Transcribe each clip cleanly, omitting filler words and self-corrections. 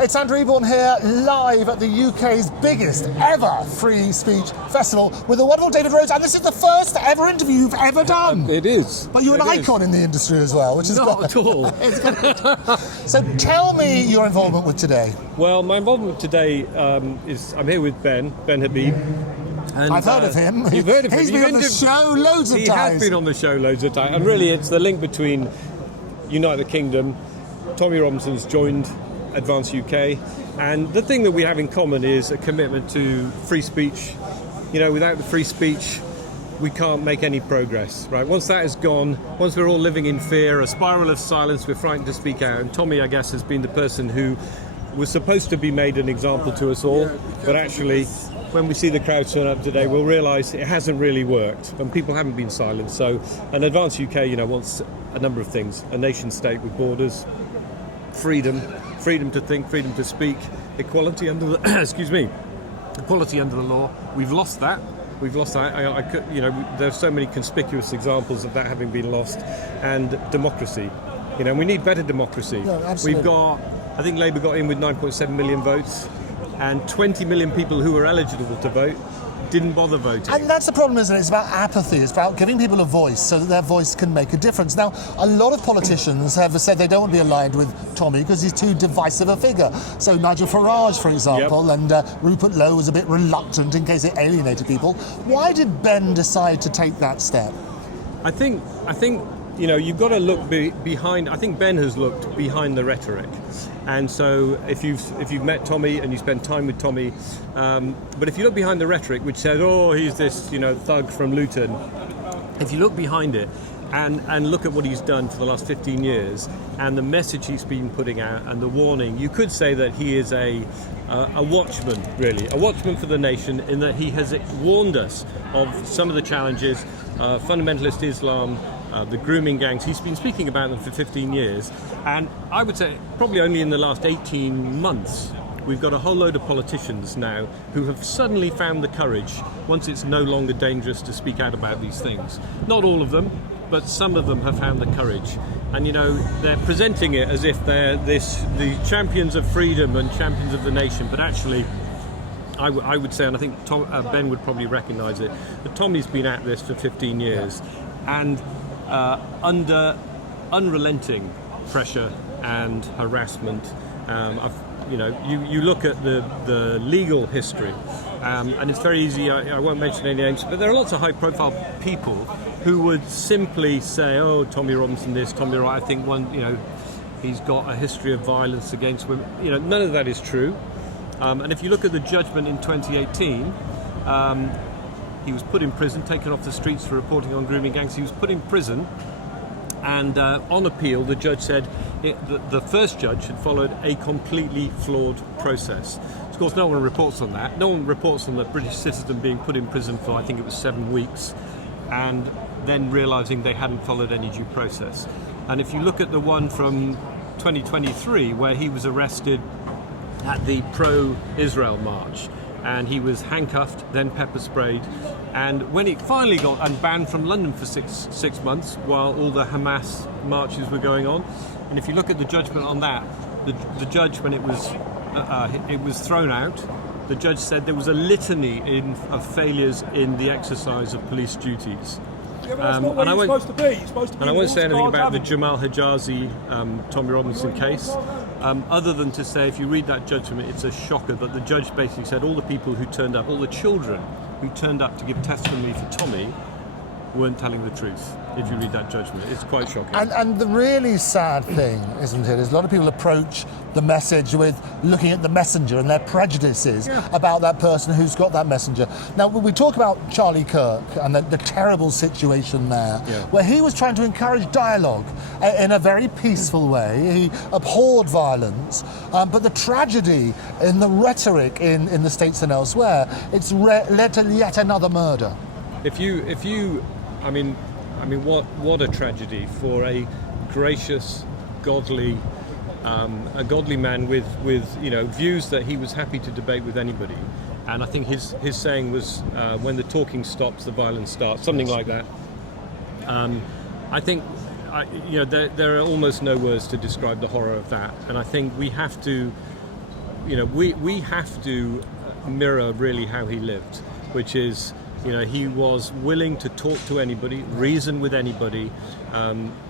It's Andrew Eborn here, live at the UK's biggest ever free speech festival with the wonderful David Rose, and this is the first ever interview you've ever done. It is. But you're an icon in the industry as well, which is not at all. So tell me your involvement with today. Well, my involvement today is I'm here with Ben Habib. And, I've heard of him. You've heard of him. He's been on the show loads of times. He has been on the show loads of times, and really it's the link between United Kingdom. Tommy Robinson's joined Advance UK, and the thing that we have in common is a commitment to free speech. You know, without the free speech, we can't make any progress, right? Once that is gone, once we're all living in fear, a spiral of silence, we're frightened to speak out. And Tommy, I guess, has been the person who was supposed to be made an example to us all, but actually, when we see the crowd turn up today, we'll realise it hasn't really worked, and people haven't been silenced. So, and Advance UK, wants a number of things: a nation state with borders, freedom to think, freedom to speak, equality under the equality under the law. We've lost that. I could, there's so many conspicuous examples of that having been lost, and democracy. We need better democracy. Yeah, absolutely. We've got, I think Labour got in with 9.7 million votes, and 20 million people who were eligible to vote didn't bother voting. And that's the problem, isn't it? It's about apathy. It's about giving people a voice so that their voice can make a difference. Now, a lot of politicians have said they don't want to be aligned with Tommy because he's too divisive a figure. So Nigel Farage, for example, and Rupert Lowe was a bit reluctant in case it alienated people. Why did Ben decide to take that step? I think you've got to look behind. I think Ben has looked behind the rhetoric, and so if you've met Tommy and you spend time with Tommy, but if you look behind the rhetoric, which says, oh, he's this thug from Luton, if you look behind it and look at what he's done for the last 15 years and the message he's been putting out and the warning, you could say that he is a watchman, really, a watchman for the nation, in that he has warned us of some of the challenges, fundamentalist Islam, the grooming gangs. He's been speaking about them for 15 years, and I would say probably only in the last 18 months we've got a whole load of politicians now who have suddenly found the courage, once it's no longer dangerous, to speak out about these things. Not all of them, but some of them have found the courage, and they're presenting it as if they're the champions of freedom and champions of the nation, but actually I would say, and I think Ben would probably recognise it, that Tommy's been at this for 15 years, and under unrelenting pressure and harassment. You look at the legal history, and it's very easy. I won't mention any names, but there are lots of high-profile people who would simply say, "Oh, Tommy Robinson this, Tommy Wright." I think he's got a history of violence against women. None of that is true. And if you look at the judgment in 2018. He was put in prison, taken off the streets for reporting on grooming gangs. He was put in prison, and on appeal, the judge said the first judge had followed a completely flawed process. Of course, no one reports on that. No one reports on the British citizen being put in prison for, I think it was 7 weeks, and then realising they hadn't followed any due process. And if you look at the one from 2023, where he was arrested at the pro-Israel march, and he was handcuffed, then pepper sprayed, and when it finally got and banned from London for six months while all the Hamas marches were going on. And if you look at the judgment on that, the judge, when it was thrown out, the judge said there was a litany of failures in the exercise of police duties. Yeah, but that's not where you're supposed to be. You're supposed to be. And I won't say anything about the Avenue. Jamal Hijazi, Tommy Robinson case, other than to say, if you read that judgment, it's a shocker. But the judge basically said all the people who turned up, all the children who turned up to give testimony for Tommy, weren't telling the truth. If you read that judgment, it's quite shocking. And the really sad thing, isn't it, is a lot of people approach the message with looking at the messenger and their prejudices about that person who's got that messenger. Now, when we talk about Charlie Kirk and the terrible situation there, where he was trying to encourage dialogue in a very peaceful way, he abhorred violence, but the tragedy in the rhetoric in the States and elsewhere, it's led to yet another murder. I mean, what a tragedy for a gracious, godly, a godly man with views that he was happy to debate with anybody. And I think his saying was, "When the talking stops, the violence starts," something like that. I think there are almost no words to describe the horror of that. And I think we have to we have to mirror really how he lived, which is, he was willing to talk to anybody, reason with anybody,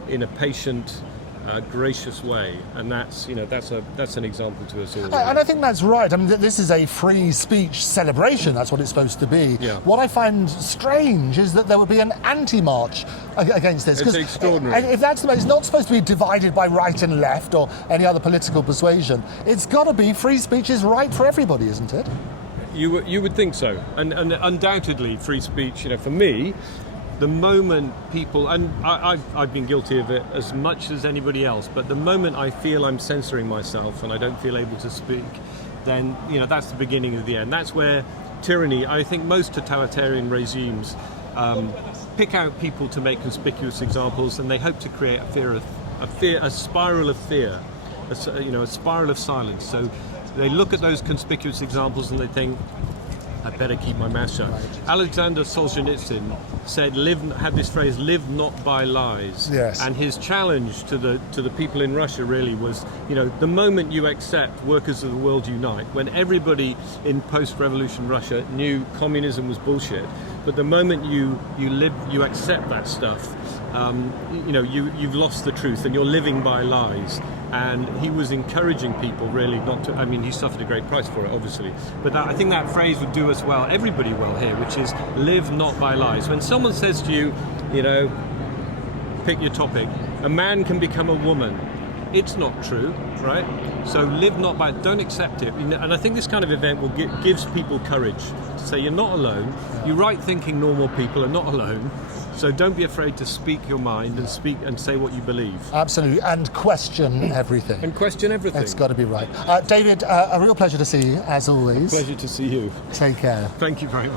in a patient, gracious way, and that's an example to us all. And I think that's right. I mean, this is a free speech celebration. That's what it's supposed to be. Yeah. What I find strange is that there would be an anti-march against this. It's extraordinary. If that's the way, it's not supposed to be divided by right and left or any other political persuasion. It's got to be free speech is right for everybody, isn't it? You would think so, and undoubtedly free speech. For me, the moment people, and I've been guilty of it as much as anybody else, but the moment I feel I'm censoring myself and I don't feel able to speak, then that's the beginning of the end. That's where tyranny. I think most totalitarian regimes pick out people to make conspicuous examples, and they hope to create a spiral of fear, a spiral of silence. So they look at those conspicuous examples and they think, I better keep my mouth shut. Right. Alexander Solzhenitsyn had this phrase, "Live not by lies." Yes. And his challenge to the people in Russia really was, the moment you accept workers of the world unite, when everybody in post-revolution Russia knew communism was bullshit, but the moment you accept that stuff, you've lost the truth and you're living by lies. And he was encouraging people really not to. I mean, he suffered a great price for it, obviously. But I think that phrase would do us well, everybody well here, which is live not by lies. When someone says to you, pick your topic, a man can become a woman, it's not true, right? So live not by, don't accept it. And I think this kind of event gives people courage to say you're not alone. You right-thinking normal people are not alone. So don't be afraid to speak your mind and speak and say what you believe. Absolutely, and question everything. And question everything. It's got to be right. David, a real pleasure to see you, as always. Pleasure to see you. Take care. Thank you very much.